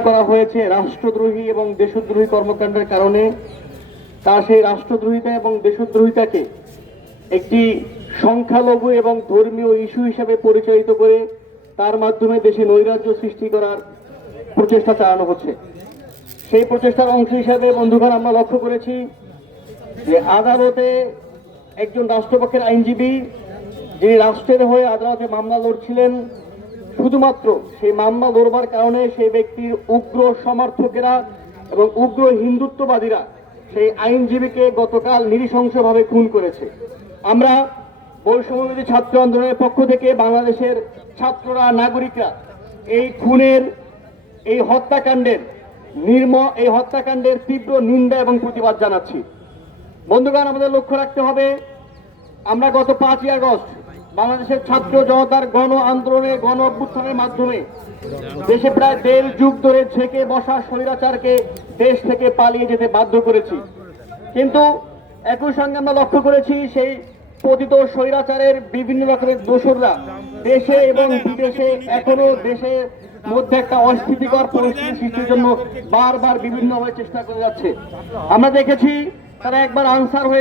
করা হয়েছে রাষ্ট্রদ্রোহী এবং দেশদ্রোহী কর্মকাণ্ডের কারণে। তা সেই রাষ্ট্রদ্রোহিতা এবং দেশদ্রোহিতাকে একটি সংখ্যালঘু এবং ধর্মীয় ইস্যু হিসাবে পরিচালিত করে তার মাধ্যমে দেশে নৈরাজ্য সৃষ্টি করার প্রচেষ্টা চালানো হচ্ছে। সেই প্রচেষ্টার অংশ হিসাবে, বন্ধুগণ, আমরা লক্ষ্য করেছি যে আদালতে একজন রাষ্ট্রপক্ষের আইনজীবী যিনি রাষ্ট্রের হয়ে আদালতে মামলা লড়ছিলেন শুধুমাত্র সেই মামলা লড়বার কারণে সেই ব্যক্তির উগ্র সমর্থকেরা এবং উগ্র হিন্দুত্ববাদীরা সেই আইনজীবীকে গতকাল নিরিশংসভাবে খুন করেছে। আমরা বৈষম্যবিরোধী ছাত্র আন্দোলনের পক্ষ থেকে বাংলাদেশের ছাত্ররা, নাগরিকরা এই খুনের, এই হত্যাকাণ্ডের নির্ম, এই হত্যাকাণ্ডের তীব্র নিন্দা এবং প্রতিবাদ জানাচ্ছি। বন্ধুগণ, আমাদের লক্ষ্য রাখতে হবে, আমরা গত পাঁচই আগস্ট বাংলাদেশের ছাত্র জনতার গণ আন্দোলনে, গণ অভ্যুত্থানের মাধ্যমে দেশে প্রায় দেড় যুগ ধরে ঝেঁকে বসা স্বৈরাচারকে দেশ থেকে পালিয়ে যেতে বাধ্য করেছি। কিন্তু একই সঙ্গে আমরা লক্ষ্য করেছি, সেই পতিত স্বৈরাচারের বিভিন্ন রকমের দোসররা দেশে এবং বিদেশে এখনও দেশের মধ্যে একটা অস্থিতিকর পরিস্থিতি সৃষ্টির জন্য বারবার বিভিন্নভাবে চেষ্টা করে যাচ্ছে। আমরা দেখেছি, তারা একবার আনসার হয়ে